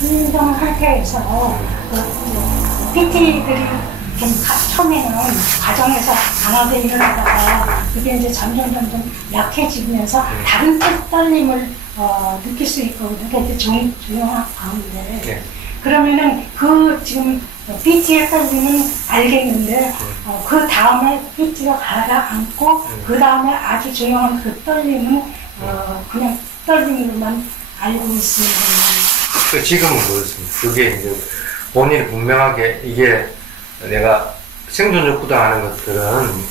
불안정 상태에서 PT들이 좀 처음에는 과정에서 강하게 일어나다가 그게 이제 점점 약해지면서 다른 떨림을 느낄 수 있거든요. 그게 조용한 가운데. 그러면은 그 지금 PT의 떨림은 알겠는데 그 다음에 PT가 가라앉고 그 다음에 아주 조용한 그 떨림은 그냥 떨림으로만 알고 있습니다. 지금은 그렇습니다. 그게 이제 본인이 분명하게 이게 내가 생존 욕구도 하는 것들은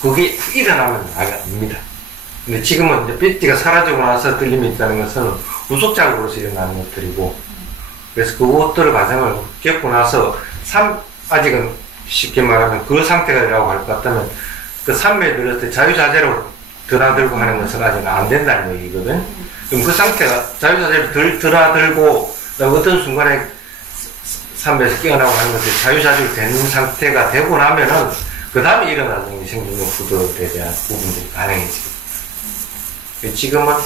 그게 일어나면 압니다. 근데 지금은 이제 PT가 사라지고 나서 떨림이 있다는 것은 후속작으로서 일어나는 것들이고, 그래서 그것들을 과정을 겪고 나서 아직은 쉽게 말하면 그 상태라고 할 것 같다면 그 산매에 들을 때 자유자재로 드나들고 하는 것은 아직 안 된다는 얘기거든. 그럼 그 상태가 자유자재로 드나들고 어떤 순간에 산매에서 깨어나고 하는 것들이 자유자재로 되는 상태가 되고 나면은 그 다음에 일어나는 생존욕구들에 대한 부분들이 가능해지거든. 지금은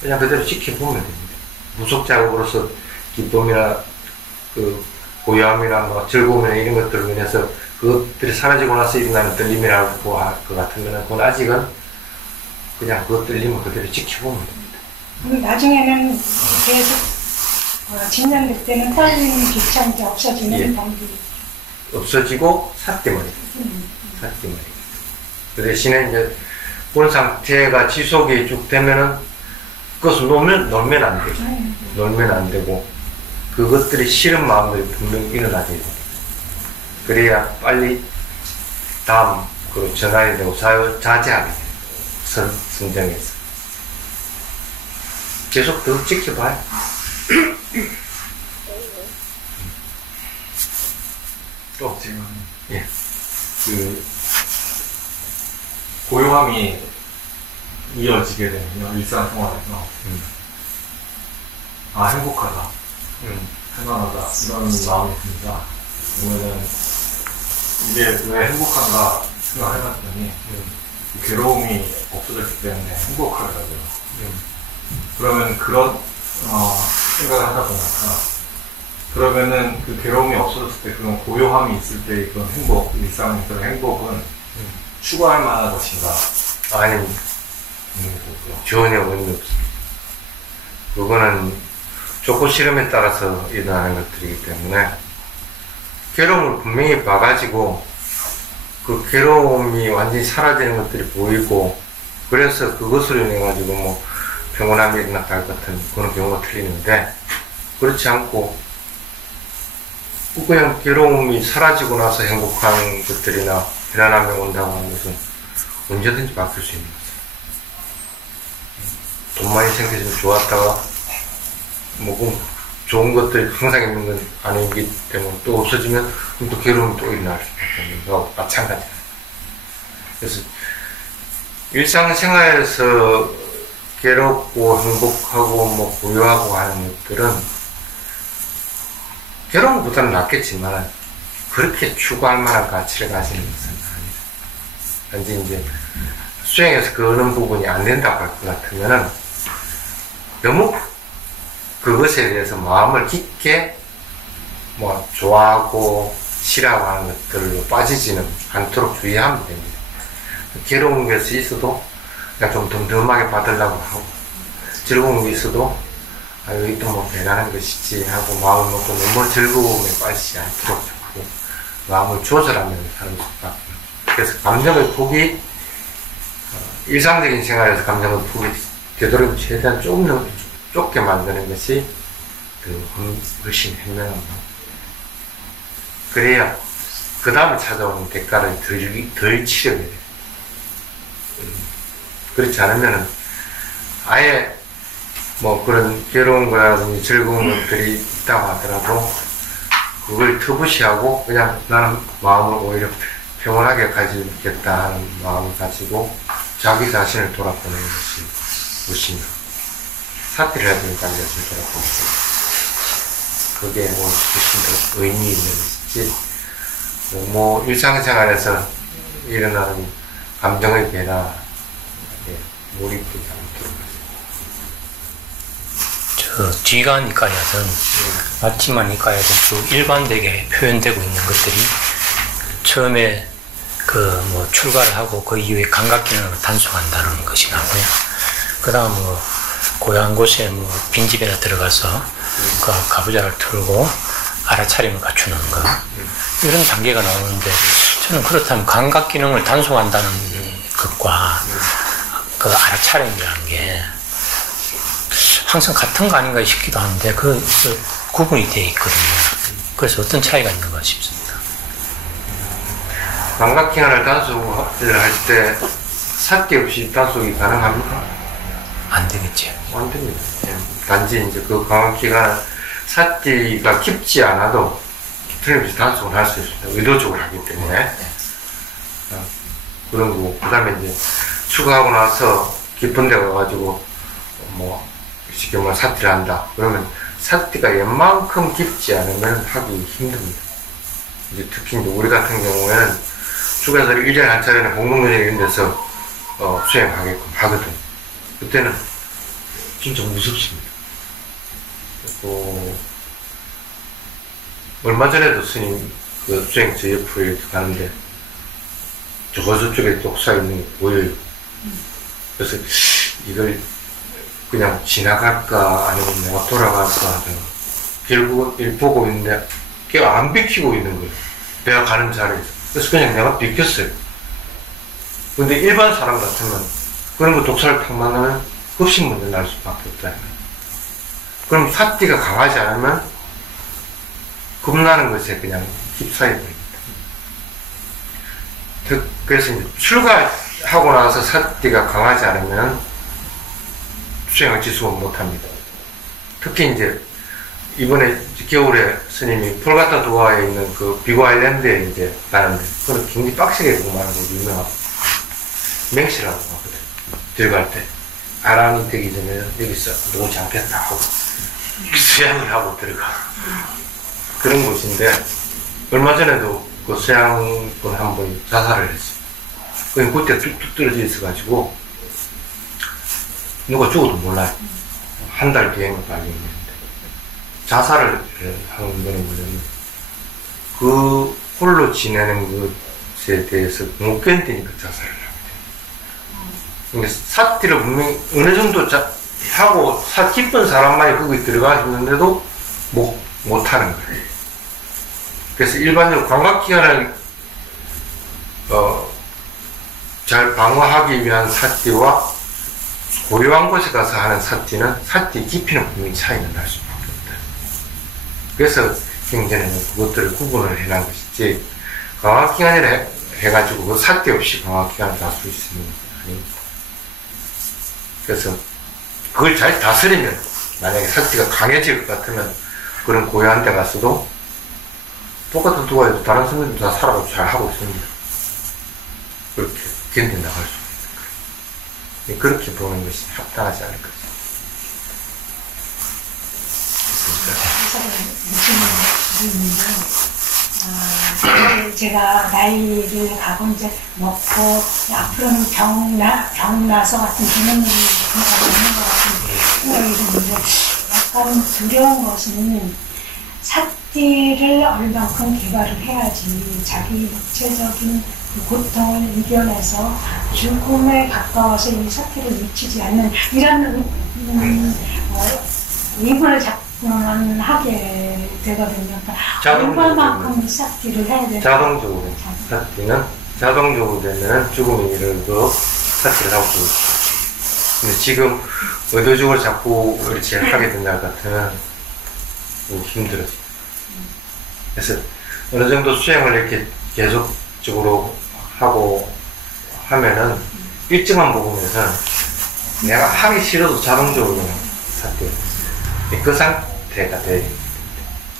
그냥 그대로 지켜보면 됩니다. 무속작업으로서 기쁨이나 그 고요함이나 뭐 즐거움이나 이런 것들로 인해서 그것들이 사라지고 나서 일어나는 떨림이라고 할 것 같으면 그건 아직은 그냥 그 떨림을 그대로 지켜보면 됩니다. 그럼 나중에는 계속 진단될 때는 떨림조차 이제 없어지는 방법이 없어지고 삿대머리. 삿대머리. 그 대신에 이제 본 상태가 지속이 쭉 되면은 그것을 놀면 안 되죠. 놀면 안 되고 그것들이 싫은 마음들이 분명히 일어나게 됩니다. 그래야 빨리 다음 그 전환이 되고 자제하게 돼요. 선정해서 계속 더 지켜봐요. 또 지금 예. 그 고요함이 이어지게 되면요, 일상생활에서 행복하다, 편안하다 이런 마음이 듭니다. 그러면은 이게 왜 행복한가 생각해봤더니 괴로움이 없어졌기 때문에 행복하더라고요. 그러면 그런 생각을 하다 보니까 그러면은 그 괴로움이 없어졌을 때 그런 고요함이 있을 때 그런 행복, 일상의 그런 행복은 추구할 만한 것인가? 아닙니다. 전혀 의미 없습니다. 그거는 좋고 싫음에 따라서 일어나는 것들이기 때문에 괴로움을 분명히 봐가지고 그 괴로움이 완전히 사라지는 것들이 보이고 그래서 그것으로 인해 가지고 뭐 평온함이 일어났다 할 같은 그런 경우가 틀리는데 그렇지 않고 그냥 괴로움이 사라지고 나서 행복한 것들이나 편안함이 온다고 하는 것은 언제든지 바뀔 수 있는 거죠. 돈 많이 생겨지면 좋았다가 뭐 좋은 것들이 항상 있는 건 아니기 때문에 또 없어지면 또 괴로움이 또 일어날 수밖에 없는 거하고 마찬가지예요. 그래서 일상생활에서 괴롭고 행복하고 뭐 고요하고 하는 것들은 괴로움보다는 낫겠지만 그렇게 추구할 만한 가치를 가지는 것은 아닙니다. 단지 이제 수행에서 그런 부분이 안 된다고 할 것 같으면은 너무 그것에 대해서 마음을 깊게 뭐 좋아하고 싫어하고 하는 것들로 빠지지는 않도록 주의하면 됩니다. 괴로운 것이 있어도 그냥 좀 덤덤하게 받으려고 하고 즐거운 게 있어도 여기 또 뭐 대단한 것이지 하고 마음을 먹고 너무 즐거움에 빠지지 않도록 하고 마음을 조절하면 하는 것밖에. 그래서 감정의 폭이 일상적인 생활에서 감정의 폭이 되도록 최대한 좁게 만드는 것이 훨씬 현명한 거. 그래야 그 다음에 찾아오는 대가를 덜 치르게 돼요. 그렇지 않으면은 아예 뭐 그런 괴로운 거라든지 즐거운 것들이 있다고 하더라도 그걸 터부시하고 그냥 나는 마음을 오히려 평온하게 가지겠다 하는 마음을 가지고 자기 자신을 돌아보는 것이 훨씬 사태를 해야 되니까 자신을 돌아보는 것이 그게 뭐 훨씬 더 의미 있는 것이지 뭐 일상생활에서 일어나는 감정의 변화에 몰입되지 않도록 그 뒤가니까야든 앞치마니까야든 쭉 일관되게 표현되고 있는 것들이 처음에 그 뭐 출가를 하고 그 이후에 감각기능을 단속한다는 것이 나고요. 그 다음 뭐 고요한 곳에 뭐 빈집에나 들어가서 그 가부좌를 틀고 알아차림을 갖추는 것 이런 단계가 나오는데 저는 그렇다면 감각기능을 단속한다는 것과 그 알아차림이라는 게 항상 같은 거 아닌가 싶기도 한데 그 구분이 되어 있거든요. 그래서 어떤 차이가 있는가 싶습니다. 감각기관을 단속을 할 때 삿대 없이 단속이 가능합니까? 안 되겠죠. 안 됩니다. 예. 단지 이제 그 감각기관 삿대가 깊지 않아도 틀림없이 단속을 할 수 있습니다. 의도적으로 하기 때문에. 그런 거고, 그 다음에 이제 추가하고 나서 깊은 데 가가지고 뭐 쉽게 말하면 삿대를 한다. 그러면 삿대가 웬만큼 깊지 않으면 하기 힘듭니다. 이제 특히 이제 우리 같은 경우에는 추가해서 1년에 한 차례는 공동면역 이런 데서 수행하게끔 하거든. 그때는 진짜 무섭습니다. 또 얼마 전에도 스님 그 수행 JF에 가는데 저쪽에 독사 있는 게 보여요. 그래서 이걸 그냥 지나갈까 아니면 내가 돌아갈까 하다가 결국 일 보고 있는데 걔가 안 비키고 있는 거예요. 내가 가는 자리에서. 그래서 그냥 내가 비켰어요. 근데 일반 사람 같으면 그런 거 독사를 탁 만나면 급식 문제 날 수밖에 없다. 그럼 삿대가 강하지 않으면 겁나는 것에 그냥 휩싸여 버립니다. 그래서 이제 출가하고 나서 삿대가 강하지 않으면 수행을 지수가 못합니다. 특히 이제 이번에 겨울에 스님이 폴가타 도하에 있는 그 비고 아일랜드에 이제 가는데 그건 굉장히 빡세게 공부하는 거 유명하고 맹시라고 하거든. 들어갈 때 아람이 되기 전에 여기서 놓지 않겠다 하고 수양을 하고 들어가. 그런 곳인데 얼마 전에도 그 수양분 한 분이 자살을 했어요. 그때 뚝뚝 떨어져 있어가지고 누가 죽어도 몰라요. 한 달 뒤에는 발견했는데 자살을 하는 거는 뭐냐면 그 홀로 지내는 것에 대해서 못 견디니까 자살을 하게 돼요. 그러니까 삿대를 분명히 어느 정도 하고 깊은 사람만이 거기 들어가 있는데도 못 하는 거예요. 그래서 일반적으로 감각기관을 잘 방어하기 위한 삿대와 고요한 곳에 가서 하는 삿대는 삿대 깊이는 분명히 차이는 날 수밖에 없다. 그래서 경전에는 그것들을 구분을 해놓은 것이지 감각기관을 해가지고 그 삿대 없이 감각기관을 다스릴 수 있는 게 아닙니다. 그래서 그걸 잘 다스리면 만약에 삿대가 강해질 것 같으면 그런 고요한 데 가서도 똑같은 두가에도 다른 선생님들 다 살아가고 잘 하고 있습니다. 그렇게 견뎌나갈 수 있는 거예요. 그렇게 보는 것이 합당하지 않을까 싶습니다. 제가 나이를 가고 이제 먹고 앞으로는 병나서 같은 그런 일이 있는 것 같은 생각이 드는데 약간 두려운 것은 삿대를 얼만큼 개발을 해야지 자기 육체적인 그 고통을 이겨내서 죽음에 가까워서 이 삿대를 미치지 않는 이런 의문을 자꾸만 하게 되거든요. 그러니까 얼마만큼 삿대를 해야 되나? 자동적으로 삿대는 자동적으로 되면 죽음에 이르도 삿대를 하고 있어요. 근데 지금 의도적으로 자꾸 그렇게 하게 된다 같으면 힘들어요. 그래서 어느 정도 수행을 이렇게 계속적으로 하고 하면은 일정한 부분에서는 내가 하기 싫어도 자동적으로 삿대 그 상태가 돼요.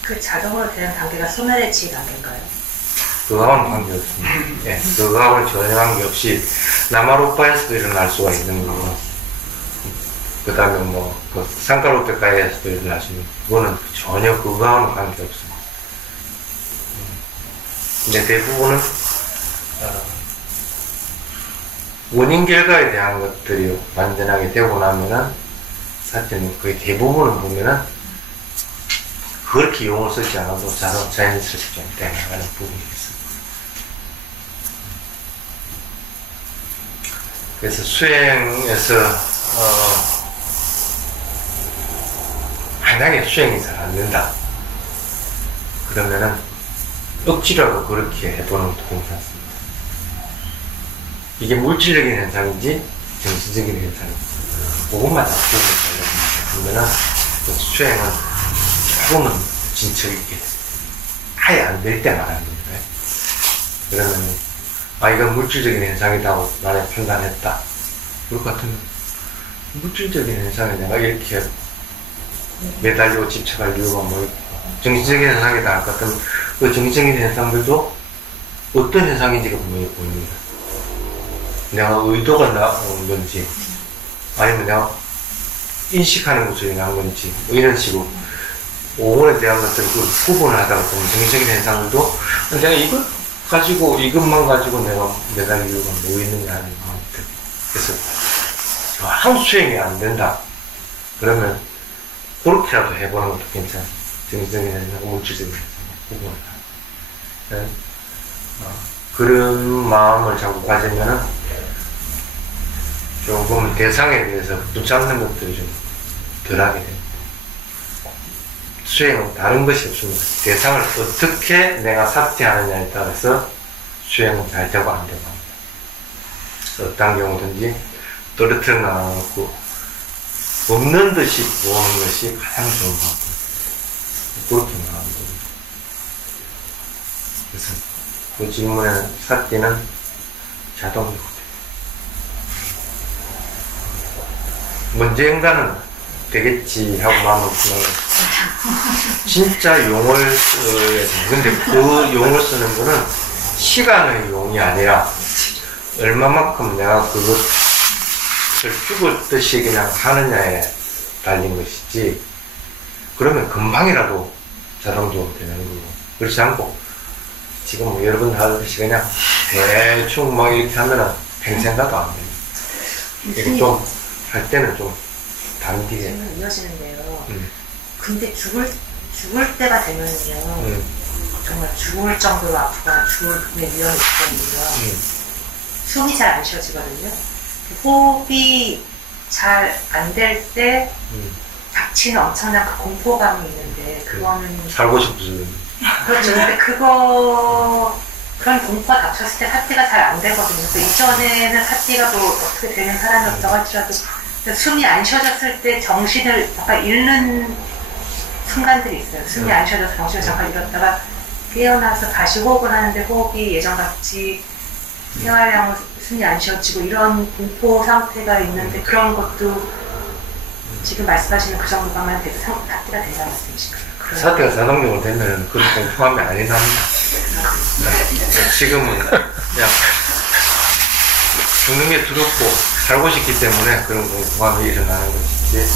그 자동으로 되는 단계가 소멸의치 단계인가요? 그거하고는 관계없습니다. 예, 그거하고는 전혀 관계없이 나마루파에서도 일어날 수가 있는 거고, 그 다음에 그 상가로테카에서도 일어날 수 있는 그거는 전혀 그거하고는 관계없습니다. 근데 대부분은 원인 결과에 대한 것들이 완전하게 되고 나면은 사실은 거의 대부분은 보면은 그렇게 용을 쓰지 않아도 자연스럽게 되어가는 부분이 있습니다. 그래서 수행에서 만약에 수행이 잘 안 된다 그러면은 억지라도 그렇게 해보는 것도 괜찮습니다. 이게 물질적인 현상인지 정신적인 현상인지 그것만 다 보면은 수행은 조금은 진척 있게 아예 안 될 때만 하는 거예요. 그러면 이건 물질적인 현상이라고 나는 판단했다. 그럴 것 같으면 물질적인 현상에 내가 이렇게 매달리고 집착할 이유가 뭐 있고 정신적인 현상이다 할 것 같으면 그 정신적인 현상들도 어떤 현상인지가 분명히 보입니다. 내가 의도가 나온 건지 아니면 내가 인식하는 것들이 나온 건지 뭐 이런 식으로 오원에 대한 것들을 구분을 하다가 보면 정신적인 현상들도 내가 이것만 가지고 내가 매달릴 이유가 뭐 있느냐 하는 것들. 그래서 한 수행이 안 된다 그러면 그렇게라도 해보는 것도 괜찮아요. 정신적인 현상, 물질적인 현상 구분을 하고 그런 마음을 자꾸 가지면은 조금 대상에 대해서 붙잡는 것들이 좀 덜하게 됩니다. 수행은 다른 것이 없습니다. 대상을 어떻게 내가 삭제하느냐에 따라서 수행은 잘 되고 안 되고 합니다. 어떤 경우든지 떨어뜨려 나가고 없는 듯이 보는 것이 가장 좋은 방법. 그렇게 나가는 겁니다. 그래서 그 질문에는 삭제는 자동적으로 언젠가는 되겠지 하고 마음을 품는 진짜 용을 써야 돼. 근데 그 용을 쓰는 거는 시간의 용이 아니라 얼마만큼 내가 그것을 죽을 듯이 그냥 하느냐에 달린 것이지 그러면 금방이라도 자동적으로 되는 거고 그렇지 않고 지금 뭐 여러분 하듯이 그냥 대충 막 이렇게 하면은 평생 가도 안 됩니다. 이게 좀 할 때는 좀 단디게 이어지는데요. 근데 죽을 때가 되면요. 정말 죽을 정도로 아프거나 죽을 위험이 있거든요. 숨이 잘 안 쉬어지거든요. 호흡이 잘 안 될 때 닥치는 엄청난 그 공포감이 있는데 그거는 살고 싶어서 그렇죠. 근데 그런 공포가 닥쳤을 때 삿대가 잘 안 되거든요. 그 이전에는 삿대가 뭐 어떻게 되는 사람이 없다고 할지라도 숨이 안 쉬어졌을 때 정신을 잠깐 잃는 순간들이 있어요. 숨이 안 쉬어져서 정신을 잠깐 잃었다가 깨어나서 다시 호흡을 하는데 호흡이 예전같이 생활량으로 숨이 안 쉬어지고 이런 공포 상태가 있는데 그런 것도 지금 말씀하시는 그 정도만 돼도 삿대가 된다는 말씀이신가요? 사태가 자동적으로 되면 그런 공포감이 아닌 합니다. 지금은 그냥 죽는 게 두렵고 살고 싶기 때문에 그런 공포감이 일어나는 것이지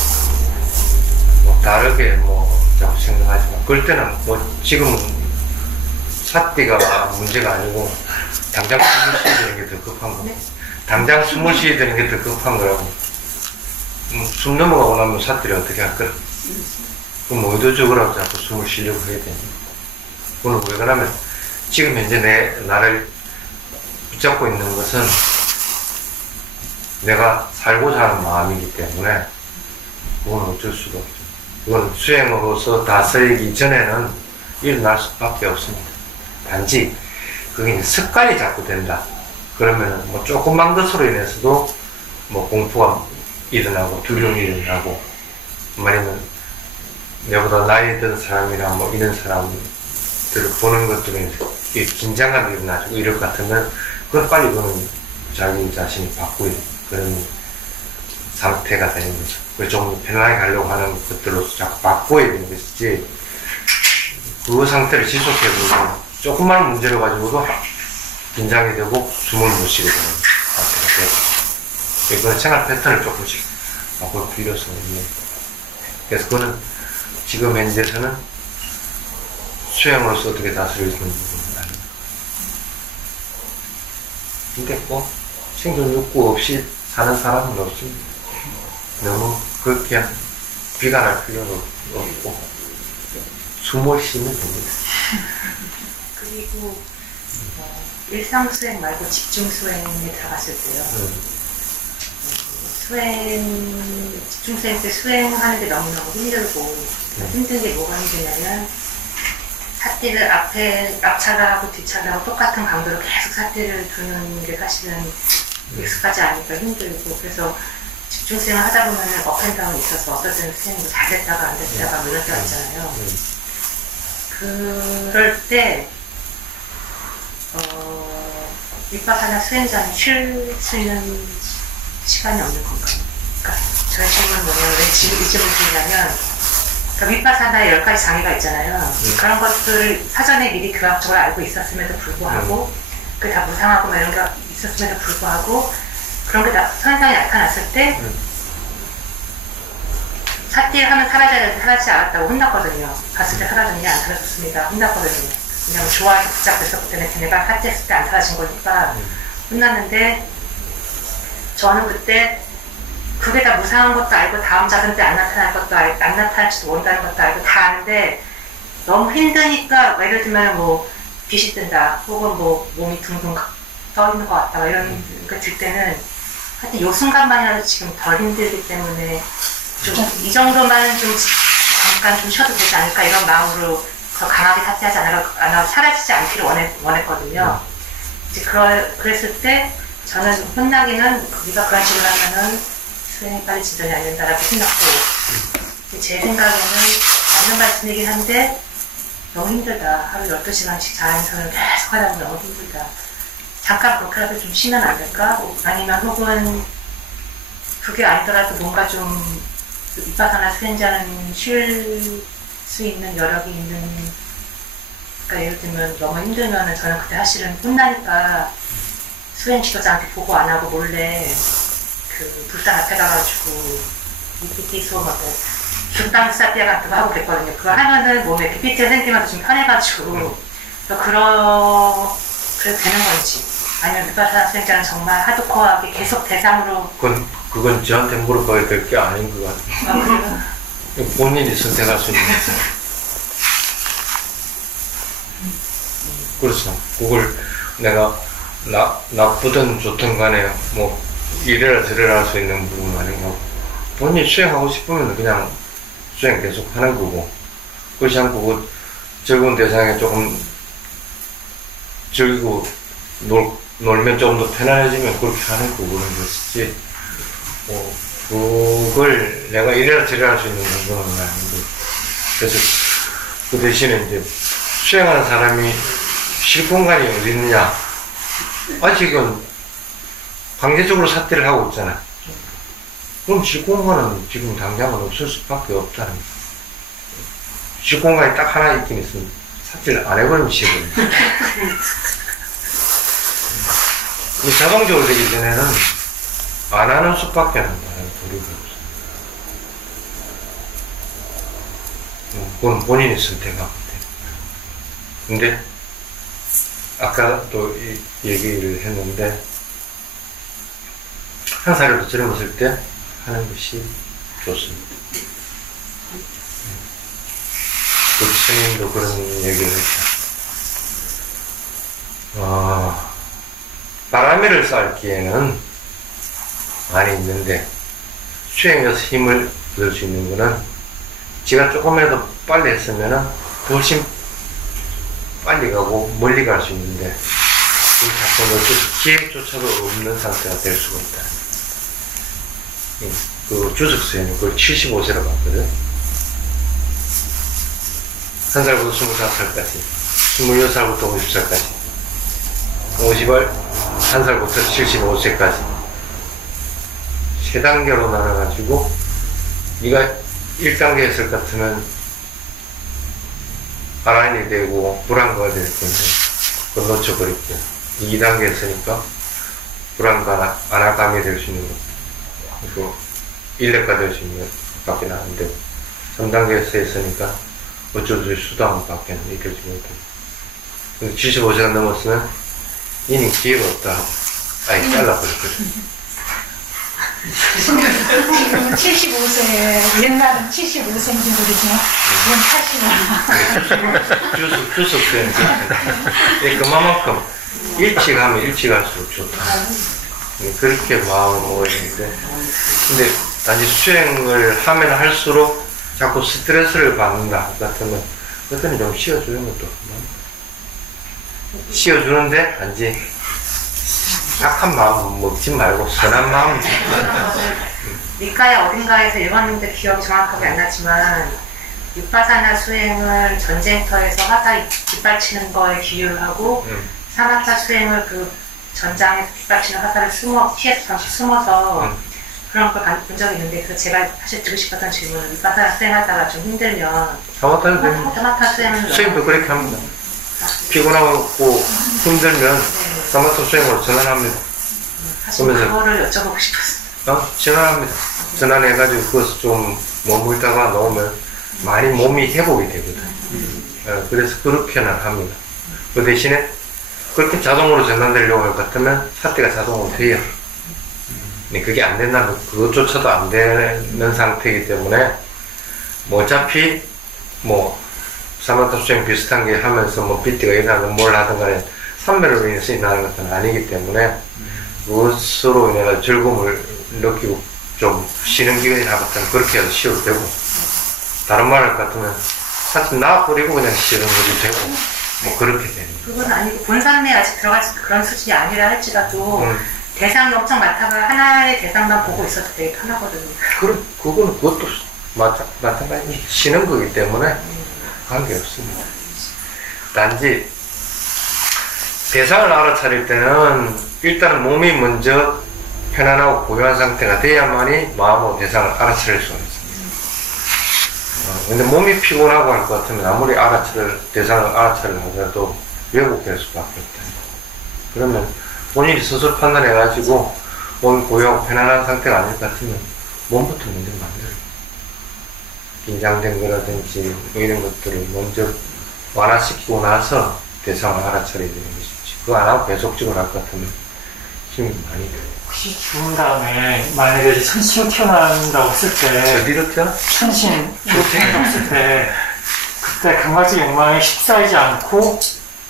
뭐 다르게 뭐 자꾸 생각하지만 그럴 때는 뭐 지금은 사태가 문제가 아니고 당장 숨을 쉬어야 되는 게 더 급한 거. 당장 숨을 쉬어야 되는 게 더 급한 거라고. 숨 넘어가고 나면 사태를 어떻게 할 거야? 그럼 의도적으로 자꾸 숨을 쉬려고 해야 되니. 그건 왜 그러냐면 지금 현재 나를 붙잡고 있는 것은 내가 살고자 하는 마음이기 때문에 그건 어쩔 수가 없죠. 그건 수행으로서 다스리기 전에는 일어날 수밖에 없습니다. 단지 그게 이제 습관이 자꾸 된다. 그러면은 뭐 조그만 것으로 인해서도 뭐 공포가 일어나고 두려움이 일어나고 아니면 내보다 나이 든 사람이나 뭐 이런 사람들을 보는 것들로 인해서 긴장감이 일어나고 이럴 것 같으면 그건 빨리 그건 자기 자신이 바꾸는 그런 상태가 되는 거죠. 그래서 좀 편하게 가려고 하는 것들로서 자꾸 바꿔야 되는 것이지 그 상태를 지속해보면 조그만 문제를 가지고도 긴장이 되고 숨을 못 쉬게 되는 상태가 되고 이건 생활 패턴을 조금씩 바꿀 필요성이 있는 그래서 그거는 지금 현재에서는 수행으로서 어떻게 다스릴 수 있는 부분은 아닙니다. 근데 뭐 생존 욕구 없이 사는 사람은 없습니다. 너무 그렇게 비관할 필요는 없고 숨을 쉬면 됩니다. 그리고 일상 수행 말고 집중 수행에 들어갔을 때요. 집중 수행 때 수행하는 게 너무너무 힘들고 힘든 게 뭐가 힘드냐면 삿대를 앞차라하고 뒤차라하고 똑같은 강도로 계속 삿대를 두는 게 사실은 익숙하지 않으니까 힘들고 그래서 집중 수행을 하다 보면은 업앤다운이 있어서 어떨 때는 수행이 잘 됐다가 안 됐다가 이럴 때가 있잖아요. 그럴 때 밑바사나 수행자는 쉴 수 있는 시간이 없는 건가요? 그러니까 저의 질문은 뭐냐면 왜 지금 이 질문을 드리냐면 그러니까 밑바사나에 10가지 장애가 있잖아요. 그런 것들을 사전에 미리 교학적으로 알고 있었음에도 불구하고 그게 다 무상하고 막 이런 게 있었음에도 불구하고 그런 게 다 현상이 나타났을 때 삿대를 하면 사라져야 되는데 사라지지 않았다고 혼났거든요. 봤을 때 사라졌냐 안 사라졌습니다. 혼났거든요. 왜냐면 좋아해서 붙잡혔었기 때문에 걔네가 삿대 했을 때 안 사라진 거니까 혼났는데 저는 그때 그게 다 무상한 것도 알고 다음 자선 때 안 나타날 것도 알고 안 나타날지도 모른다는 것도 알고 다 아는데 너무 힘드니까 예를 들면 뭐 빛이 뜬다 혹은 뭐 몸이 둥둥 떠 있는 것 같다 이런 거 들 때는 하여튼 요 순간만이라도 지금 덜 힘들기 때문에 좀 이 정도만 좀 잠깐 좀 쉬어도 되지 않을까 이런 마음으로 더 강하게 삿대하지 않아 사라지지 않기를 원했거든요. 이제 그랬을 때 저는 혼나기는 네가 그런 식으로 하면은 수행이 빨리 진전이 안 된다라고 생각하고 제 생각에는 맞는 말씀이긴 한데 너무 힘들다. 하루 12시간씩 자연선을 계속 하다 보면 너무 힘들다. 잠깐 그렇게라도 좀 쉬면 안 될까? 아니면 혹은 그게 아니더라도 뭔가 좀 밑바사나 수행자는 쉴 수 있는 여력이 있는 그러니까 예를 들면 너무 힘들면은 저는 그때 사실은 혼나니까 수행 지도자한테 보고 안 하고 몰래 그 불상 앞에 가가지고 PPT 수업 하고 중단 삿대 같은 거 하고 그랬거든요. 그거 하면은 몸에 PPT가 생기면서 좀 편해가지고 그래도 되는 건지 아니면 밑바사나 수행자는 정말 하드코어하게 계속 대상으로 그건 저한테 물어봐야 될 게 아닌 것 같아요. 아, 그래요? 본인이 선택할 수 있는 거죠. 그렇죠. 그걸 내가 나쁘든 좋든 간에 뭐 이래라 저래라 할 수 있는 부분은 아닌 거고 본인이 수행하고 싶으면 그냥 수행 계속 하는 거고 그렇지 않고 그 즐거운 대상에 조금 즐기고 놀면 조금 더 편안해지면 그렇게 하는 거고 그런 것이지 그걸 내가 이래라 저래라 할 수 있는 건 아닌데 그래서 그 대신에 이제 수행하는 사람이 쉴 공간이 어디 있느냐 아직은 강제적으로 삿대를 하고 있잖아. 그럼 쉴 공간은 지금 당장은 없을 수밖에 없다는 거야. 쉴 공간이 딱 하나 있긴 있으면 삿대를 안 해버리면 쉬거든요. 자동적으로 되기 전에는 안 하는 수밖에 안 나는 도리가 없어. 그건 본인이 선택하면 돼. 근데 아까 또 얘기를 했는데 한 살이라도 젊었을 때 하는 것이 좋습니다. 우리 스님도 그런 얘기를 했죠. 바람이를 쌓기에는 많이 있는데 수행에서 힘을 얻을 수 있는 거는 지가 조금이라도 빨리 했으면 훨씬 빨리 가고 멀리 갈 수 있는데 그 자꾸 어째서 기획조차도 없는 상태가 될 수가 있다. 그 주석서에는 그걸 75세라고 하거든. 1살부터 25살까지, 26살부터 50살까지, 51살부터 75세까지 세 단계로 나눠가지고 네가 1단계 했을 것 같으면 바람이 되고 불안가가 될 텐데 그걸 놓쳐버렸고 2단계 했으니까 불안가 안화감이 될 수 있는 것 그리고 일렉가 될 수 있는 것밖에 안 되고 3단계에서 했으니까 어쩔 수 없이 수당밖에 느껴지지 못하고 75세가 넘었으면 이는 기회가 없다 하고 아예 잘라버렸거든. 지금은 75세, 옛날은 75세인지 모르지만, 지금 80원. 주석 수행 그만큼 일찍 하면 일찍 할수록 좋다. 그렇게 마음을 먹어야 되는데, 근데 단지 수행을 하면 할수록 자꾸 스트레스를 받는다 같으면 그때는 좀 쉬어주는 것도 쉬어주는데 단지 약한 마음 먹지 말고 선한 마음 니카의 어딘가에서 읽었는데 기억이 정확하게 안 나지만 위파사나 수행을 전쟁터에서 화살 깃발치는 거에 비유를 하고 사마타 수행을 그 전장에서 깃발치는 화살을 피해서 잠시 숨어서 그런 걸 본 적이 있는데 그래서 제가 사실 드리고 싶었던 질문은 위파사나 수행하다가 좀 힘들면 사마타 수행은 수행도 그렇게 합니다. 피곤하고 힘들면 사마타 수행으로 전환합니다. 사실 그거를 여쭤보고 싶었어요. 전환합니다. 전환해가지고 그것을 좀 머물다가 놓으면 많이 몸이 회복이 되거든. 그래서 그렇게는 합니다. 그 대신에 그렇게 자동으로 전환되려고 할 것 같으면 삿대가 자동으로 돼요. 근데 그게 안 된다면 그것조차도 안 되는 상태이기 때문에 뭐 어차피 뭐 사마타 수행 비슷한 게 하면서 뭐 삐띠가 일어나든 뭘 하든 간에 산매로 인해서 일어나는 것은 아니기 때문에 그것으로 인해 즐거움을 느끼고 좀 쉬는 기분이 나갔다면 그렇게 해서 쉬어도 되고, 다른 말 할 것 같으면 사실 놔버리고 그냥 쉬는 것도 되고 뭐 그렇게 되는 거예요. 그건 아니고 본산에 아직 들어갈 그런 수준이 아니라 할지라도 대상이 엄청 많다가 하나의 대상만 보고 있어도 되게 편하거든요. 그거는 그것도 마찬가지 쉬는 거기 때문에 관계없습니다. 단지 대상을 알아차릴 때는 일단은 몸이 먼저 편안하고 고요한 상태가 돼야만이 마음으로 대상을 알아차릴 수가 있습니다. 근데 몸이 피곤하고 할 것 같으면 아무리 대상을 알아차리려 하더라도 왜곡될 수밖에 없다. 그러면 본인이 스스로 판단해가지고 몸이 고요하고 편안한 상태가 아닐 것 같으면 몸부터 먼저 만들어요. 긴장된 거라든지 뭐 이런 것들을 먼저 완화시키고 나서 대상을 알아차려야 되는 것이지. 그거 안 하고 계속적으로 할 것 같으면 힘이 많이 들어요. 혹시 죽은 다음에 만약에 이제 천신으로 태어난다고 했을 때 어디로 태어나? 천신으로 태어났을 때 그때 감각적 욕망이 식사하지 않고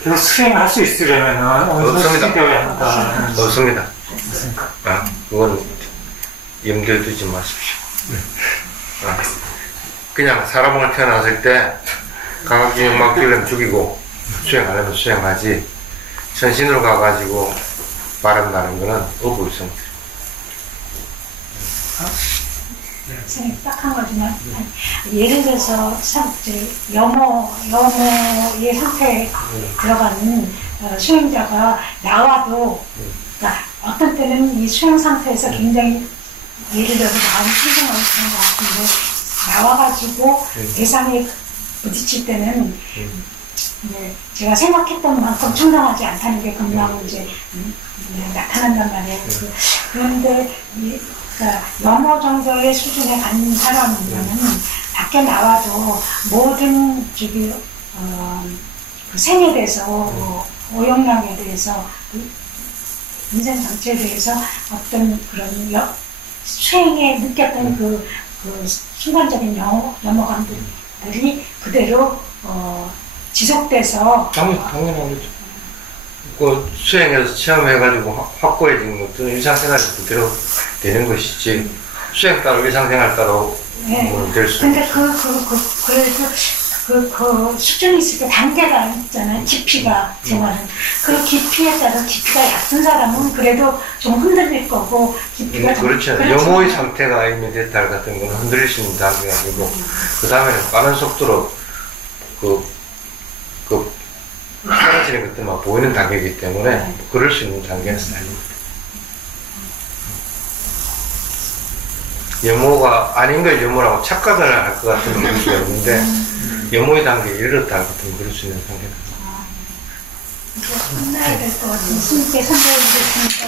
계속 수행할 수 있으려면은 어느 정도 수행되어야 한다. 없습니다. 맞습니까? 그건 염두에 두지 마십시오. 그냥 사람을 태어났을 때 감각적 욕망 끼려면 죽이고 수행하려면 수행하지, 천신으로 가가지고 바란다는 거는 어불성. 선생님 딱 한 거지만 예를 들어서 염호의 상태에 들어가는 수행자가 나와도 그러니까 어떤 때는 이 수행 상태에서 굉장히 예를 들어서 마음이 신중하고 그런 것 같은데 나와가지고 대상에 부딪힐 때는 네, 제가 생각했던 만큼 청량하지 않다는 게 금방 이제 나타난단 말이에요. 그런데 그러니까 염호 정도의 수준에 간 사람은 밖에 나와도 모든 그 생에 대해서 오용량에 대해서 인생 전체에 대해서 어떤 그런 수행에 느꼈던 그 순간적인 염호감들이 그대로 지속돼서 당연하겠죠. 그 수행해서 체험해가지고 확고해진 것도 일상생활에 그대로 되는 것이지 수행 따로 일상생활 따로 될 수. 근데 그래도 그 수준이 있을 때 단계가 있잖아요. 깊이가 제 말은 그 깊이에 따라 깊이가 얕은 사람은 그래도 좀 흔들릴 거고 깊이가 그렇죠. 염호의 상태가 이미 됐다 같은 거는 흔들릴 수 있는 단계가 아니고 그 다음에는 빠른 속도로 사라지는 것들만 보이는 단계이기 때문에 그럴 수 있는 단계는 아닙니다. 염호가 아닌 걸 염호라고 착각을 할 것 같으면 그럴 수가 있는데 염호의 단계에 이르렀다 할 것 같으면 그럴 수 있는 단계는 끝나야 될 것 같아요. 스님께 선배해 주셨으니까